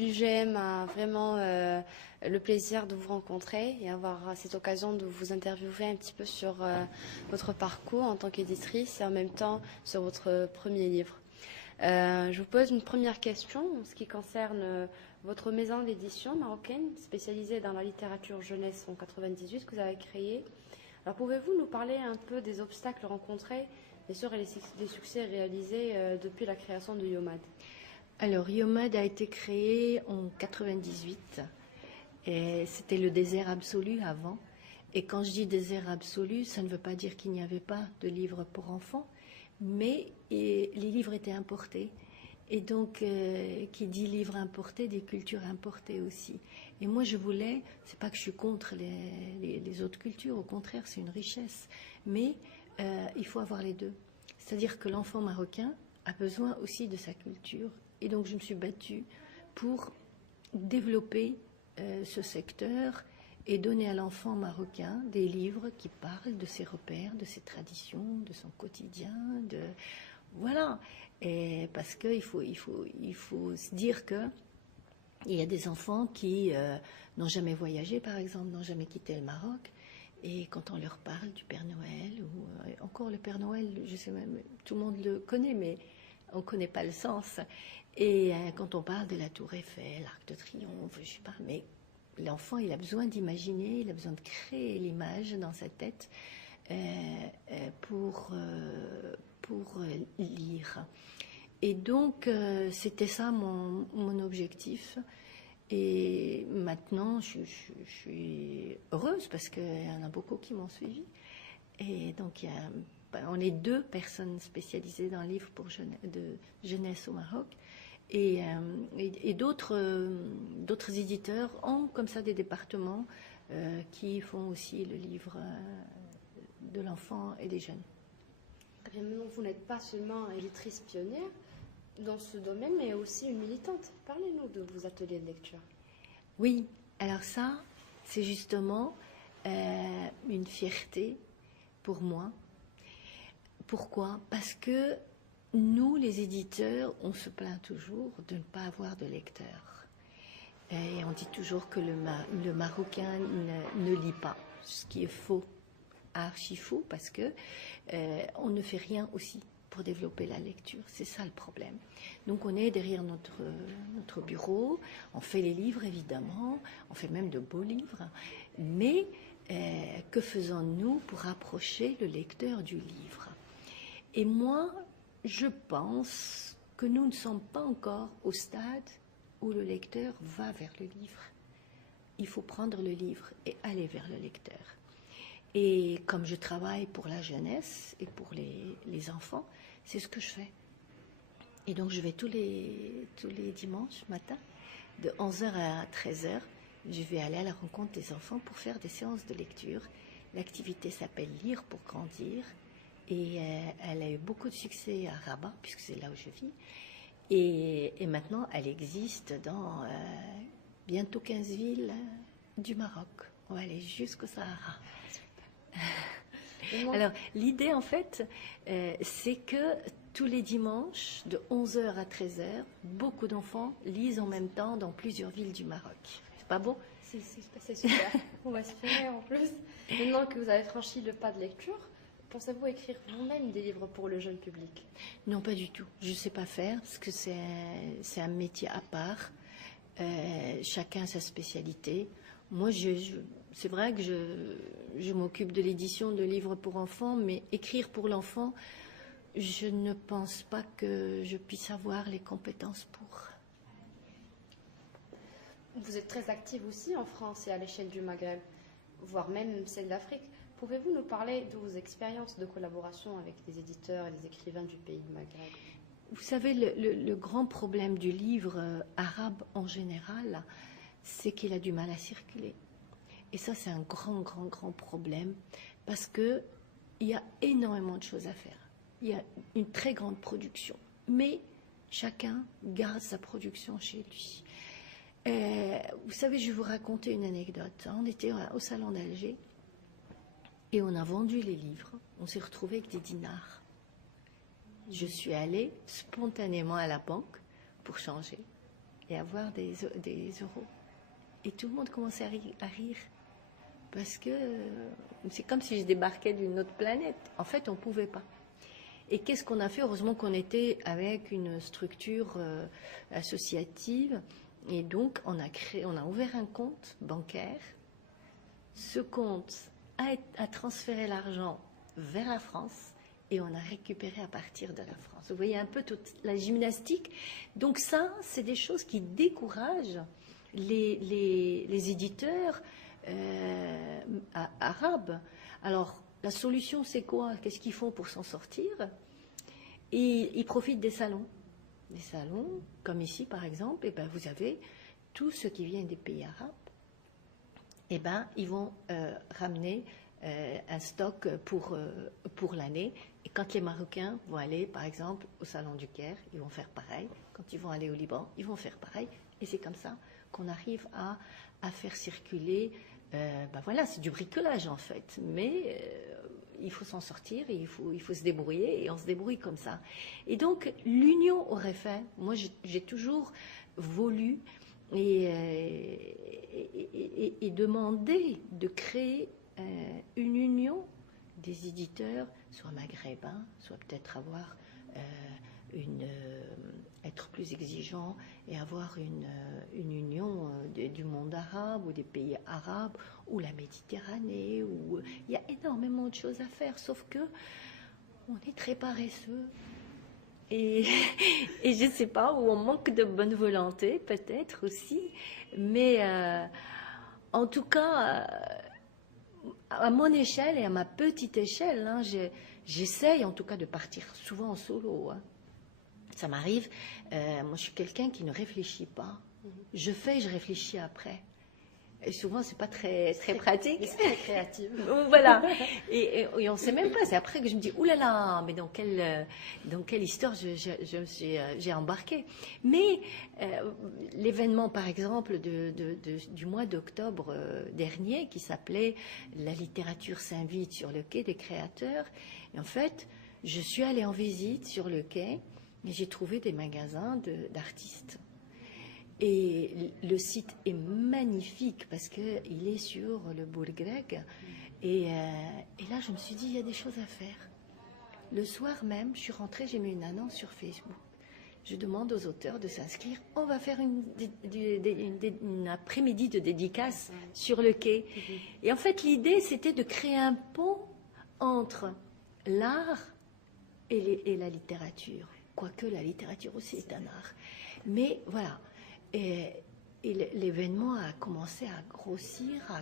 plus j'aime, vraiment le plaisir de vous rencontrer et avoir cette occasion de vous interviewer un petit peu sur votre parcours en tant qu'éditrice et en même temps sur votre premier livre. Je vous pose une première question en ce qui concerne votre maison d'édition marocaine spécialisée dans la littérature jeunesse en 98 que vous avez créée. Alors pouvez-vous nous parler un peu des obstacles rencontrés et sur les succès réalisés depuis la création de Yomad? Alors, Yomad a été créé en 98. Et c'était le désert absolu avant. Et quand je dis désert absolu, ça ne veut pas dire qu'il n'y avait pas de livres pour enfants, mais les livres étaient importés. Et donc, qui dit livres importés, des cultures importées aussi. Et moi, je voulais, c'est pas que je suis contre les autres cultures, au contraire, c'est une richesse. Mais il faut avoir les deux. C'est-à-dire que l'enfant marocain a besoin aussi de sa culture. Et donc, je me suis battue pour développer ce secteur et donner à l'enfant marocain des livres qui parlent de ses repères, de ses traditions, de son quotidien, voilà. Et parce qu'il faut se dire que il y a des enfants qui n'ont jamais voyagé, par exemple, n'ont jamais quitté le Maroc. Et quand on leur parle du Père Noël, ou encore le Père Noël, je sais même, tout le monde le connaît, mais on ne connaît pas le sens. Et quand on parle de la Tour Eiffel, l'Arc de Triomphe, je ne sais pas, mais l'enfant, il a besoin d'imaginer, il a besoin de créer l'image dans sa tête pour lire. Et donc, c'était ça mon objectif. Et maintenant, je suis heureuse parce qu'il y en a beaucoup qui m'ont suivi. Et donc, on est 2 personnes spécialisées dans le livre de jeunesse au Maroc. Et d'autres éditeurs ont comme ça des départements qui font aussi le livre de l'enfant et des jeunes. Eh bien, maintenant, vous n'êtes pas seulement éditrice pionnière dans ce domaine, mais aussi une militante. Parlez-nous de vos ateliers de lecture. Oui, alors ça, c'est justement une fierté pour moi. Pourquoi? Parce que nous, les éditeurs, on se plaint toujours de ne pas avoir de lecteurs. Et on dit toujours que le Marocain ne lit pas, ce qui est faux, archi faux, parce que on ne fait rien aussi pour développer la lecture. C'est ça le problème. Donc on est derrière notre bureau, on fait les livres évidemment, on fait même de beaux livres, mais que faisons-nous pour rapprocher le lecteur du livre? Et moi, je pense que nous ne sommes pas encore au stade où le lecteur va vers le livre. Il faut prendre le livre et aller vers le lecteur. Et comme je travaille pour la jeunesse et pour les enfants, c'est ce que je fais. Et donc je vais tous les dimanches matin, de 11h à 13h, je vais aller à la rencontre des enfants pour faire des séances de lecture. L'activité s'appelle Lire pour grandir. Et elle a eu beaucoup de succès à Rabat, puisque c'est là où je vis. Et maintenant, elle existe dans bientôt 15 villes du Maroc. On va aller jusqu'au Sahara. Alors, l'idée, en fait, c'est que tous les dimanches, de 11h à 13h, beaucoup d'enfants lisent en même temps dans plusieurs villes du Maroc. C'est pas beau? C'est super. On va se faire en plus. Maintenant que vous avez franchi le pas de lecture, pensez-vous écrire vous-même des livres pour le jeune public? Non, pas du tout. Je ne sais pas faire parce que c'est un métier à part. Chacun a sa spécialité. Moi, c'est vrai que je m'occupe de l'édition de livres pour enfants, mais écrire pour l'enfant, je ne pense pas que je puisse avoir les compétences pour. Vous êtes très active aussi en France et à l'échelle du Maghreb, voire même celle d'Afrique. Pouvez-vous nous parler de vos expériences de collaboration avec des éditeurs et des écrivains du pays du Maghreb? Vous savez, le grand problème du livre arabe en général, c'est qu'il a du mal à circuler. Et ça, c'est un grand, grand, grand problème parce qu'il y a énormément de choses à faire. Il y a une très grande production, mais chacun garde sa production chez lui. Vous savez, je vais vous raconter une anecdote. On était au Salon d'Alger et on a vendu les livres. On s'est retrouvé avec des dinars. Je suis allée spontanément à la banque pour changer. et avoir des euros. Et tout le monde commençait à rire. Parce que c'est comme si je débarquais d'une autre planète. En fait, on ne pouvait pas. Et qu'est-ce qu'on a fait? Heureusement qu'on était avec une structure associative. Et donc, on a ouvert un compte bancaire. Ce compte a transféré l'argent vers la France et on a récupéré à partir de la France. Vous voyez un peu toute la gymnastique. Donc ça, c'est des choses qui découragent les éditeurs arabes. Alors, la solution, c'est quoi? Qu'est-ce qu'ils font pour s'en sortir? Et ils profitent des salons. Des salons, comme ici, par exemple, et ben, vous avez tous ceux qui viennent des pays arabes, et ben, ils vont ramener un stock pour l'année. Et quand les Marocains vont aller, par exemple, au Salon du Caire, ils vont faire pareil. Quand ils vont aller au Liban, ils vont faire pareil. Et c'est comme ça qu'on arrive à faire circuler. Ben voilà, c'est du bricolage en fait. Mais il faut s'en sortir, et il faut se débrouiller, et on se débrouille comme ça. Et donc, l'union aurait fait. Moi, j'ai toujours voulu et demandé de créer une union des éditeurs, soit maghrébins, soit peut-être avoir être plus exigeant et avoir une union du monde arabe ou des pays arabes ou la Méditerranée. Il y a énormément de choses à faire, sauf que on est très paresseux. Et je ne sais pas, où on manque de bonne volonté, peut-être aussi. Mais en tout cas, à mon échelle et à ma petite échelle, hein, j'essaye en tout cas de partir souvent en solo. Hein. Ça m'arrive. Moi, je suis quelqu'un qui ne réfléchit pas. Je fais et je réfléchis après. Et souvent, c'est pas très pratique. Mais c'est très créative. Voilà. Et on ne sait même pas. C'est après que je me dis, oulala, mais dans quelle histoire j'ai embarqué. Mais l'événement, par exemple, du mois d'octobre dernier, qui s'appelait La littérature s'invite sur le quai des créateurs. Et en fait, je suis allée en visite sur le quai et j'ai trouvé des magasins d'artistes. Et le site est magnifique parce qu'il est sur le bourg grec. Et là, je me suis dit, il y a des choses à faire. Le soir même, je suis rentrée, j'ai mis une annonce sur Facebook. Je demande aux auteurs de s'inscrire. On va faire une après-midi de dédicace sur le quai. Et en fait, l'idée, c'était de créer un pont entre l'art et la littérature. Quoique la littérature aussi est un art. Mais voilà. Et l'événement a commencé à grossir. À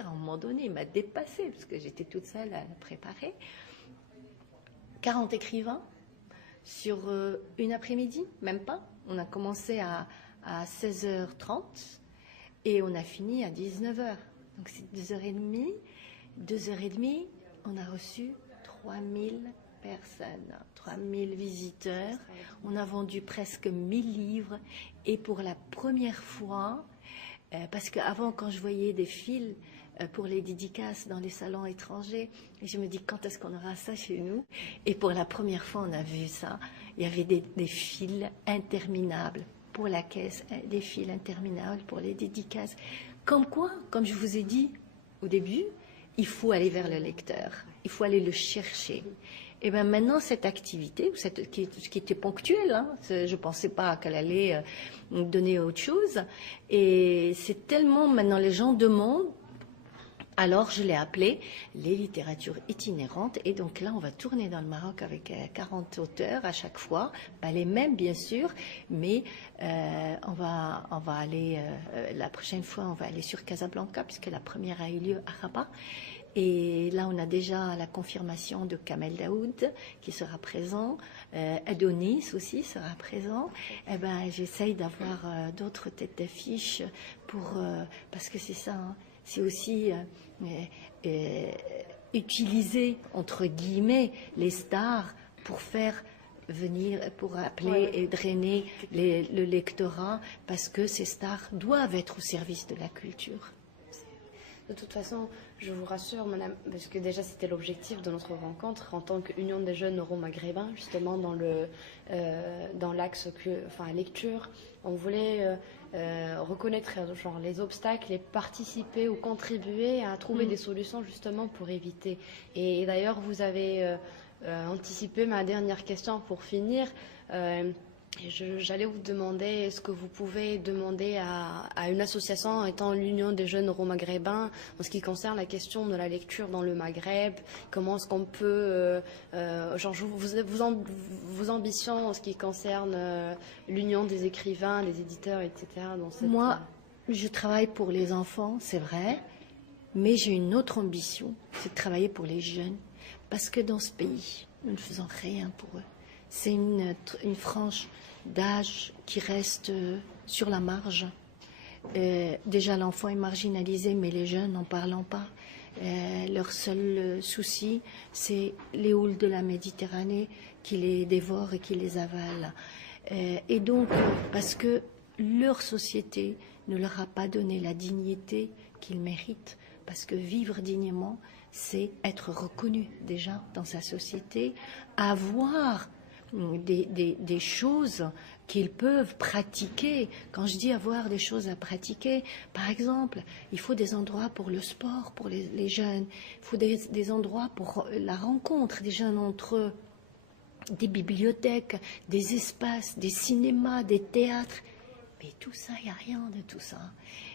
un moment donné, il m'a dépassée parce que j'étais toute seule à le préparer. 40 écrivains sur une après-midi, même pas. On a commencé à 16h30 et on a fini à 19h. Donc c'est 2h30. 2h30, on a reçu 3000 personnes, 3000 visiteurs. On a vendu presque 1000 livres. Et pour la première fois, parce qu'avant, quand je voyais des fils pour les dédicaces dans les salons étrangers, je me dis, quand est-ce qu'on aura ça chez nous? Et pour la première fois, on a vu ça. Il y avait des fils interminables pour la caisse, des fils interminables pour les dédicaces. Comme quoi, comme je vous ai dit au début, il faut aller vers le lecteur, il faut aller le chercher. Et bien maintenant, cette activité, qui était ponctuelle, hein, je ne pensais pas qu'elle allait donner autre chose, et c'est tellement, maintenant les gens demandent, alors je l'ai appelé les littératures itinérantes, et donc là on va tourner dans le Maroc avec 40 auteurs à chaque fois, pas les mêmes bien sûr, mais on va aller, la prochaine fois on va aller sur Casablanca, puisque la première a eu lieu à Rabat. Et là, on a déjà la confirmation de Kamel Daoud qui sera présent. Adonis aussi sera présent. Eh ben, j'essaye d'avoir d'autres têtes d'affiche parce que c'est ça, hein, c'est aussi utiliser, entre guillemets, les stars pour faire venir, pour appeler et drainer le lectorat, parce que ces stars doivent être au service de la culture. De toute façon, je vous rassure, madame, parce que déjà c'était l'objectif de notre rencontre en tant qu'Union des jeunes euro-maghrébins, justement dans l'axe lecture. On voulait reconnaître genre, les obstacles et participer ou contribuer à trouver des solutions justement pour éviter. Et d'ailleurs, vous avez anticipé ma dernière question pour finir. J'allais vous demander, est-ce que vous pouvez demander à une association étant l'Union des jeunes euro-maghrébins en ce qui concerne la question de la lecture dans le Maghreb, comment est-ce qu'on peut, vos ambitions en ce qui concerne l'Union des écrivains, des éditeurs, etc. Moi, je travaille pour les enfants, c'est vrai, mais j'ai une autre ambition, c'est de travailler pour les jeunes, parce que dans ce pays, nous ne faisons rien pour eux. C'est une frange d'âge qui reste sur la marge. Déjà, l'enfant est marginalisé, mais les jeunes n'en parlons pas. Leur seul souci, c'est les houles de la Méditerranée qui les dévorent et qui les avalent. Et donc, parce que leur société ne leur a pas donné la dignité qu'ils méritent, parce que vivre dignement, c'est être reconnu déjà dans sa société, avoir des choses qu'ils peuvent pratiquer. Quand je dis avoir des choses à pratiquer, par exemple, il faut des endroits pour le sport, pour les jeunes, il faut des endroits pour la rencontre des jeunes entre eux, des bibliothèques, des espaces, des cinémas, des théâtres. Mais tout ça, il n'y a rien de tout ça.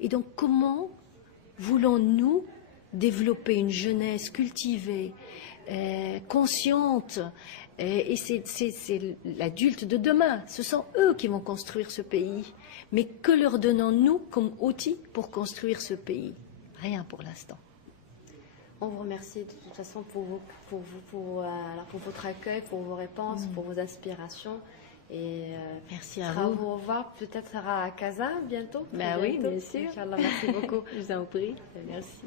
Et donc, comment voulons-nous développer une jeunesse cultivée, consciente, et c'est l'adulte de demain. Ce sont eux qui vont construire ce pays. Mais que leur donnons-nous comme outil pour construire ce pays? Rien pour l'instant. On vous remercie de toute façon pour votre accueil, pour vos réponses, pour vos inspirations. Et merci à vous. Vous revoir peut-être à Casa bientôt. Ben oui, bien sûr. Inch'Allah, merci beaucoup. Je vous en prie. Merci.